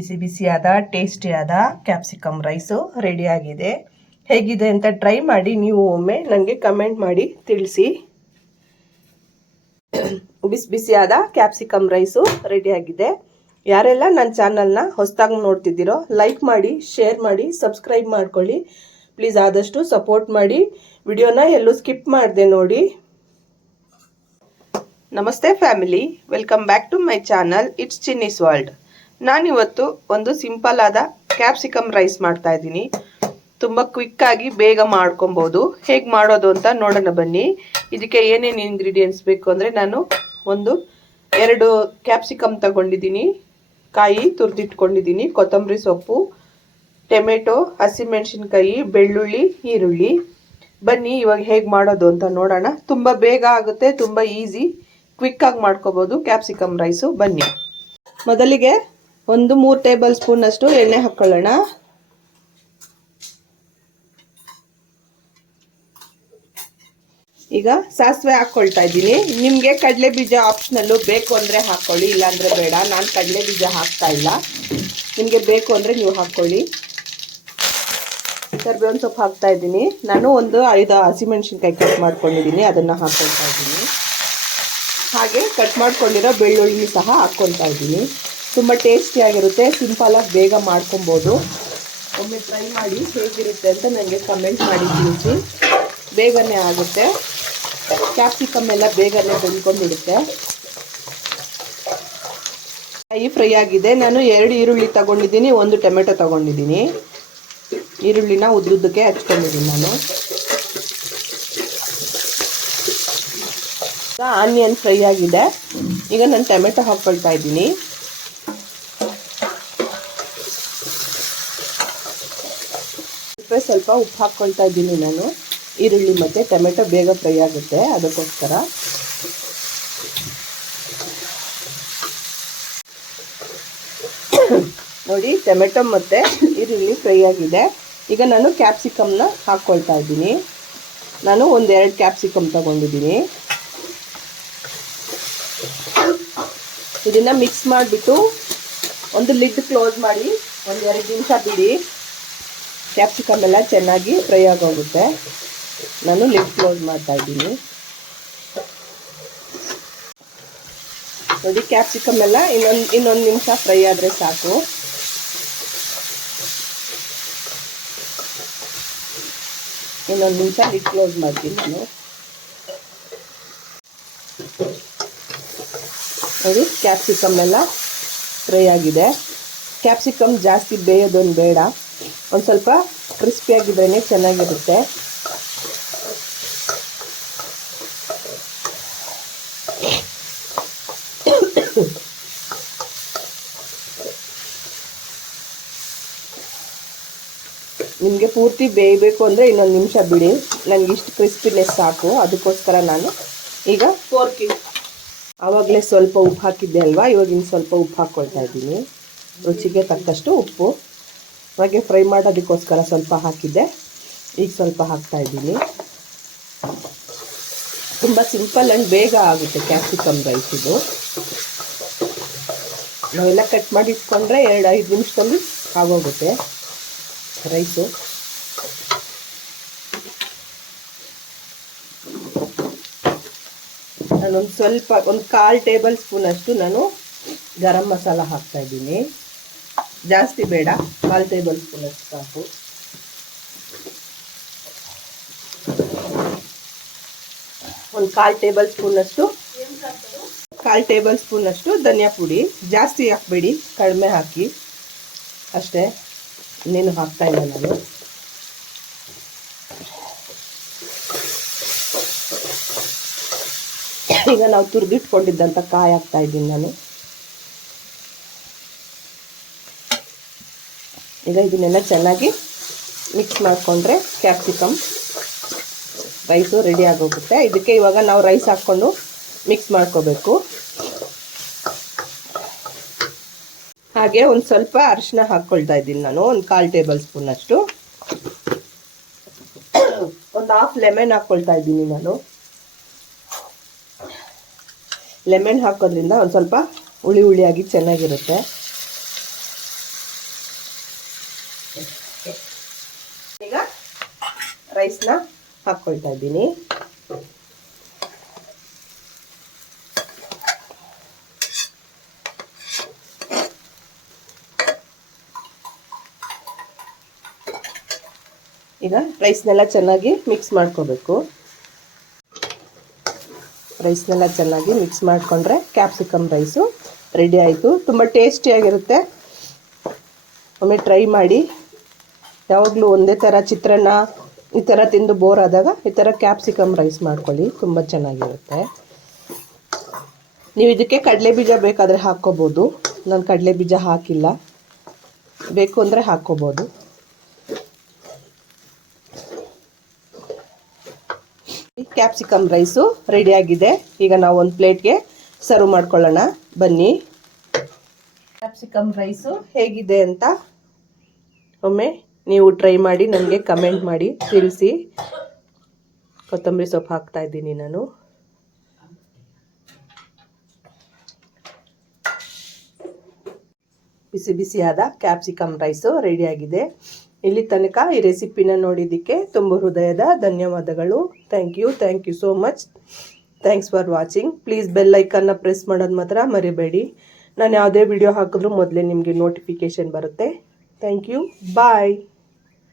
ಬಿಸಿ ಬಿಸಿಯಾದ, ಟೇಸ್ಟಿಯಾದ capsicum rice ರೆಡಿಯಾಗಿದೆ ಹೇಗಿದೆ ಅಂತ ಟ್ರೈ ಮಾಡಿ ನೀವು ಒಮ್ಮೆ ನನಗೆ ಕಮೆಂಟ್ ಮಾಡಿ ತಿಳಿಸಿ. ಬಿಸಿ ಬಿಸಿಯಾದ ಕ್ಯಾಪ್ಸಿಕಮ್ ರೈಸು ರೆಡಿಯಾಗಿದೆ ಯಾರೆಲ್ಲ ನನ್ನ ಚಾನಲ್ನ ಹೊಸದಾಗಿ ನೋಡ್ತಿದ್ದೀರೋ ಲೈಕ್ ಮಾಡಿ ಶೇರ್ ಮಾಡಿ ಸಬ್ಸ್ಕ್ರೈಬ್ ಮಾಡ್ಕೊಳ್ಳಿ. ಪ್ಲೀಸ್ ಆದಷ್ಟು ಸಪೋರ್ಟ್ ಮಾಡಿ. ವಿಡಿಯೋನ ಎಲ್ಲೂ ಸ್ಕಿಪ್ ಮಾಡಿದೆ ನೋಡಿ. ನಮಸ್ತೆ family welcome back to my channel it's Chinni's world ನಾನಿವತ್ತು ಒಂದು ಸಿಂಪಲ್ ಆದ ಕ್ಯಾಪ್ಸಿಕಮ್ ರೈಸ್ ಮಾಡ್ತಾ ಇದ್ದೀನಿ. ತುಂಬ ಕ್ವಿಕ್ಕಾಗಿ ಬೇಗ ಮಾಡ್ಕೊಬೋದು. ಹೇಗೆ ಮಾಡೋದು ಅಂತ ನೋಡೋಣ ಬನ್ನಿ. ಇದಕ್ಕೆ ಏನೇನು ಇಂಗ್ರೀಡಿಯೆಂಟ್ಸ್ ಬೇಕು ಅಂದರೆ ನಾನು ಒಂದು ಎರಡು ಕ್ಯಾಪ್ಸಿಕಮ್ ತಗೊಂಡಿದ್ದೀನಿ. ಕಾಯಿ ತುರಿದಿಟ್ಕೊಂಡಿದ್ದೀನಿ. ಕೊತ್ತಂಬರಿ ಸೊಪ್ಪು, ಟೊಮೆಟೊ ಹಸಿಮೆಣಸಿನ್ಕಾಯಿ ಬೆಳ್ಳುಳ್ಳಿ, ಈರುಳ್ಳಿ. ಬನ್ನಿ ಇವಾಗ ಹೇಗೆ ಮಾಡೋದು ಅಂತ ನೋಡೋಣ. ತುಂಬ ಬೇಗ ಆಗುತ್ತೆ, ತುಂಬ ಈಸಿ. ಕ್ವಿಕ್ಕಾಗಿ ಮಾಡ್ಕೋಬೋದು ಕ್ಯಾಪ್ಸಿಕಮ್ ರೈಸು. ಬನ್ನಿ. ಮೊದಲಿಗೆ ಒಂದು ಮೂರು ಟೇಬಲ್ ಸ್ಪೂನಷ್ಟು ಎಣ್ಣೆ ಹಾಕ್ಕೊಳ್ಳೋಣ ಈಗ ಸಾಸಿವೆ ಹಾಕ್ಕೊಳ್ತಾ ಇದ್ದೀನಿ. ನಿಮಗೆ ಕಡಲೆ ಬೀಜ ಆಪ್ಷನಲ್ಲು ಬೇಕು ಅಂದರೆ ಹಾಕ್ಕೊಳ್ಳಿ ಇಲ್ಲಾಂದರೆ ಬೇಡ. ನಾನು ಕಡಲೆ ಬೀಜ ಹಾಕ್ತಾ ಇಲ್ಲ. ನಿಮಗೆ ಬೇಕು ಅಂದರೆ ನೀವು ಹಾಕ್ಕೊಳ್ಳಿ ಕರ್ಬೇವಿನ ಸೊಪ್ಪು ಹಾಕ್ತಾ ಇದ್ದೀನಿ. ನಾನು ಒಂದು ಐದು ಹಸಿಮೆಣ್ಸಿನ್ಕಾಯಿ ಕಟ್ ಮಾಡ್ಕೊಂಡಿದ್ದೀನಿ. ಅದನ್ನು ಹಾಕ್ಕೊಳ್ತಾ ಇದ್ದೀನಿ. ಹಾಗೆ ಕಟ್ ಮಾಡ್ಕೊಂಡಿರೋ ಬೆಳ್ಳುಳ್ಳಿ ಸಹ ಹಾಕ್ಕೊಳ್ತಾ ಇದ್ದೀನಿ. ತುಂಬ ಟೇಸ್ಟಿಯಾಗಿರುತ್ತೆ ಸಿಂಪಲಾಗಿ ಬೇಗ ಮಾಡ್ಕೊಬೋದು. ಒಮ್ಮೆ ಟ್ರೈ ಮಾಡಿ ಹೇಗಿರುತ್ತೆ ಅಂತ ನನಗೆ ಕಮೆಂಟ್ ಮಾಡಿ ತಿಳಿಸಿ. ಬೇಗನೆ ಆಗುತ್ತೆ. ಕ್ಯಾಪ್ಸಿಕಮ್ ಎಲ್ಲ ಬೇಗನೆ ಬೆಳ್ಕೊಂಡ್ಬಿಡುತ್ತೆ ಫ್ರೈ ಫ್ರೈ ಆಗಿದೆ. ನಾನು ಎರಡು ಈರುಳ್ಳಿ ತಗೊಂಡಿದ್ದೀನಿ, ಒಂದು ಟೊಮೆಟೊ ತಗೊಂಡಿದ್ದೀನಿ. ಈರುಳ್ಳಿನ ಉದ್ದುದ್ದಕ್ಕೆ ಹಚ್ಕೊಂಡಿದ್ದೀನಿ ನಾನು. ಆನಿಯನ್ ಫ್ರೈ ಆಗಿದೆ. ಈಗ ನಾನು ಟೊಮೆಟೊ ಹಾಕ್ಕೊಳ್ತಾ ಇದ್ದೀನಿ. ಸ್ವಲ್ಪ ಉಪ್ಪು ಹಾಕ್ಕೊಳ್ತಾ ಇದ್ದೀನಿ ನಾನು. ಈರುಳ್ಳಿ ಮತ್ತು ಟೊಮೆಟೊ ಬೇಗ ಫ್ರೈ ಆಗುತ್ತೆ, ಅದಕ್ಕೋಸ್ಕರ. ನೋಡಿ, ಟೊಮೆಟೊ ಮತ್ತು ಈರುಳ್ಳಿ ಫ್ರೈ ಆಗಿದೆ. ಈಗ ನಾನು ಕ್ಯಾಪ್ಸಿಕಮ್ನ ಹಾಕ್ಕೊಳ್ತಾ ಇದ್ದೀನಿ. ನಾನು ಒಂದೆರಡು ಕ್ಯಾಪ್ಸಿಕಮ್ ತಗೊಂಡಿದ್ದೀನಿ. ಇದನ್ನು ಮಿಕ್ಸ್ ಮಾಡಿಬಿಟ್ಟು ಒಂದು ಲಿಡ್ ಕ್ಲೋಸ್ ಮಾಡಿ ಒಂದು ಎರಡು ನಿಮಿಷ ಬಿಡಿ. ಕ್ಯಾಪ್ಸಿಕಮ್ ಎಲ್ಲ ಚೆನ್ನಾಗಿ ಫ್ರೈ ಆಗೋಗುತ್ತೆ. ನಾನು ಲಿಡ್ ಕ್ಲೋಸ್ ಮಾಡ್ತಾ ಇದ್ದೀನಿ. ನೋಡಿ ಕ್ಯಾಪ್ಸಿಕಮ್ ಎಲ್ಲ ಇನ್ನೊಂದು ಇನ್ನೊಂದು ನಿಮಿಷ ಫ್ರೈ ಆದರೆ ಸಾಕು. ಇನ್ನೊಂದು ನಿಮಿಷ ಲಿಡ್ ಕ್ಲೋಸ್ ಮಾಡ್ತೀನಿ ನಾನು. ನೋಡಿ ಕ್ಯಾಪ್ಸಿಕಮ್ ಎಲ್ಲ ಫ್ರೈ ಆಗಿದೆ. ಕ್ಯಾಪ್ಸಿಕಮ್ ಜಾಸ್ತಿ ಬೇಯೋದೊಂದು ಬೇಡ. ಒಂದು ಸ್ವಲ್ಪ ಕ್ರಿಸ್ಪಿಯಾಗಿದ್ರೇ ಚೆನ್ನಾಗಿರುತ್ತೆ. ನಿಮಗೆ ಪೂರ್ತಿ ಬೇಯಬೇಕು ಅಂದರೆ ಇನ್ನೊಂದು ನಿಮಿಷ ಬಿಡಿ. ನನಗೆ ಇಷ್ಟು ಕ್ರಿಸ್ಪಿನೆಸ್ ಸಾಕು. ಅದಕ್ಕೋಸ್ಕರ ನಾನು ಈಗ ಫೋರ್ಕಿ ಆವಾಗಲೇ ಸ್ವಲ್ಪ ಉಪ್ಪು ಹಾಕಿದ್ದೆ ಅಲ್ವಾ? ಇವಾಗ ಇನ್ನು ಸ್ವಲ್ಪ ಉಪ್ಪು ಹಾಕ್ಕೊಳ್ತಾ ಇದ್ದೀನಿ. ರುಚಿಗೆ ತಕ್ಕಷ್ಟು ಉಪ್ಪು. ಹಾಗೆ ಫ್ರೈ ಮಾಡೋದಕ್ಕೋಸ್ಕರ ಸ್ವಲ್ಪ ಹಾಕಿದ್ದೆ. ಈಗ ಸ್ವಲ್ಪ ಹಾಕ್ತಾ ಇದ್ದೀನಿ. ತುಂಬ ಸಿಂಪಲ್ ಆ್ಯಂಡ್ ಬೇಗ ಆಗುತ್ತೆ ಕ್ಯಾಪ್ಸಿಕಮ್ ರೈಸ್ ಇದು. ನಾವೆಲ್ಲ ಕಟ್ ಮಾಡಿ ಇಟ್ಕೊಂಡ್ರೆ ಎರಡು ಐದು ನಿಮಿಷದಲ್ಲಿ ಆಗೋಗುತ್ತೆ ರೈಸು. ನಾನೊಂದು ಸ್ವಲ್ಪ, ಒಂದು ಕಾಲು ಟೇಬಲ್ ಸ್ಪೂನಷ್ಟು ನಾನು ಗರಂ ಮಸಾಲ ಹಾಕ್ತಾ ಇದ್ದೀನಿ. ಜಾಸ್ತಿ ಬೇಡ. ಕಾಲು ಟೇಬಲ್ ಸ್ಪೂನ್ ಅಷ್ಟು ಸಾಕು. ಒಂದು ಕಾಲು ಟೇಬಲ್ ಸ್ಪೂನಷ್ಟು ಕಾಲು ಟೇಬಲ್ ಸ್ಪೂನಷ್ಟು ಧನಿಯಾ ಪುಡಿ. ಜಾಸ್ತಿ ಹಾಕಬೇಡಿ. ಕಡಿಮೆ ಹಾಕಿ. ಅಷ್ಟೇ. ಇನ್ನೇನು ಹಾಕ್ತಾ ಇಲ್ಲ ನಾನು. ಈಗ ನಾವು ತುರಿದಿಟ್ಕೊಂಡಿದ್ದಂಥ ಕಾಯಿ ಹಾಕ್ತಾ ಇದ್ದೀನಿ ನಾನು. ಈಗ ಇದನ್ನೆಲ್ಲ ಚೆನ್ನಾಗಿ ಮಿಕ್ಸ್ ಮಾಡಿಕೊಂಡ್ರೆ ಕ್ಯಾಪ್ಸಿಕಮ್ ರೈಸು ರೆಡಿ ಆಗೋಗುತ್ತೆ. ಇದಕ್ಕೆ ಇವಾಗ ನಾವು ರೈಸ್ ಹಾಕ್ಕೊಂಡು ಮಿಕ್ಸ್ ಮಾಡ್ಕೋಬೇಕು. ಹಾಗೆ ಒಂದು ಸ್ವಲ್ಪ ಅರಿಶಿನ ಹಾಕ್ಕೊಳ್ತಾ ಇದ್ದೀನಿ ನಾನು, ಒಂದು ಕಾಲು ಟೇಬಲ್ ಸ್ಪೂನ್ ಅಷ್ಟು. ಒಂದು ಹಾಫ್ ಲೆಮೆನ್ ಹಾಕ್ಕೊಳ್ತಾ ಇದ್ದೀನಿ ನಾನು. ಲೆಮೆನ್ ಹಾಕೋದ್ರಿಂದ ಒಂದು ಸ್ವಲ್ಪ ಹುಳಿ ಹುಳಿಯಾಗಿ ಚೆನ್ನಾಗಿರುತ್ತೆ. ರೈಸ್ನ ಹಾಕ್ಕೊಳ್ತಾ ಇದ್ದೀನಿ. ಈಗ ರೈಸ್ನೆಲ್ಲ ಚೆನ್ನಾಗಿ ಮಿಕ್ಸ್ ಮಾಡ್ಕೋಬೇಕು. ರೈಸ್ನೆಲ್ಲ ಚೆನ್ನಾಗಿ ಮಿಕ್ಸ್ ಮಾಡಿಕೊಂಡ್ರೆ ಕ್ಯಾಪ್ಸಿಕಮ್ ರೈಸು ರೆಡಿ ಆಯಿತು. ತುಂಬ ಟೇಸ್ಟಿಯಾಗಿರುತ್ತೆ ಒಮ್ಮೆ ಟ್ರೈ ಮಾಡಿ. ಯಾವಾಗಲೂ ಒಂದೇ ಥರ ಚಿತ್ರಾನ್ನ ಈ ಥರ ತಿಂದು ಬೋರ್ ಆದಾಗ ಈ ಥರ ಕ್ಯಾಪ್ಸಿಕಮ್ ರೈಸ್ ಮಾಡ್ಕೊಳ್ಳಿ, ತುಂಬ ಚೆನ್ನಾಗಿರುತ್ತೆ. ನೀವು ಇದಕ್ಕೆ ಕಡಲೆ ಬೀಜ ಬೇಕಾದರೆ ಹಾಕ್ಕೋಬೋದು. ನಾನು ಕಡಲೆ ಬೀಜ ಹಾಕಿಲ್ಲ. ಬೇಕು ಅಂದರೆ ಹಾಕ್ಕೋಬೋದು. ಕ್ಯಾಪ್ಸಿಕಮ್ ರೈಸು ರೆಡಿಯಾಗಿದೆ ಈಗ ನಾವು ಒಂದು ಪ್ಲೇಟ್ಗೆ ಸರ್ವ್ ಮಾಡ್ಕೊಳ್ಳೋಣ. ಬನ್ನಿ. ಕ್ಯಾಪ್ಸಿಕಮ್ ರೈಸು ಹೇಗಿದೆ ಅಂತ ಒಮ್ಮೆ ನೀವು ಟ್ರೈ ಮಾಡಿ, ನನಗೆ ಕಮೆಂಟ್ ಮಾಡಿ, ತಿಳಿಸಿ. ಕೊತ್ತಂಬರಿ ಸೊಪ್ಪು ಹಾಕ್ತಾ ಇದ್ದೀನಿ ನಾನು. ಬಿಸಿ ಬಿಸಿಯಾದ ಕ್ಯಾಪ್ಸಿಕಮ್ ರೈಸು ರೆಡಿಯಾಗಿದೆ ಇಲ್ಲಿ ತನಕ ಈ ರೆಸಿಪಿನ ನೋಡಿದ್ದಕ್ಕೆ ತುಂಬ ಹೃದಯದ ಧನ್ಯವಾದಗಳು. Thank you thank you so much thanks for watching please bell ಐಕನ್ನ press ಮಾಡೋದು ಮಾತ್ರ ಮರಿಬೇಡಿ. ನಾನು ಯಾವುದೇ ವಿಡಿಯೋ ಹಾಕಿದ್ರೂ ಮೊದಲೇ ನಿಮಗೆ ನೋಟಿಫಿಕೇಷನ್ ಬರುತ್ತೆ. Thank you bye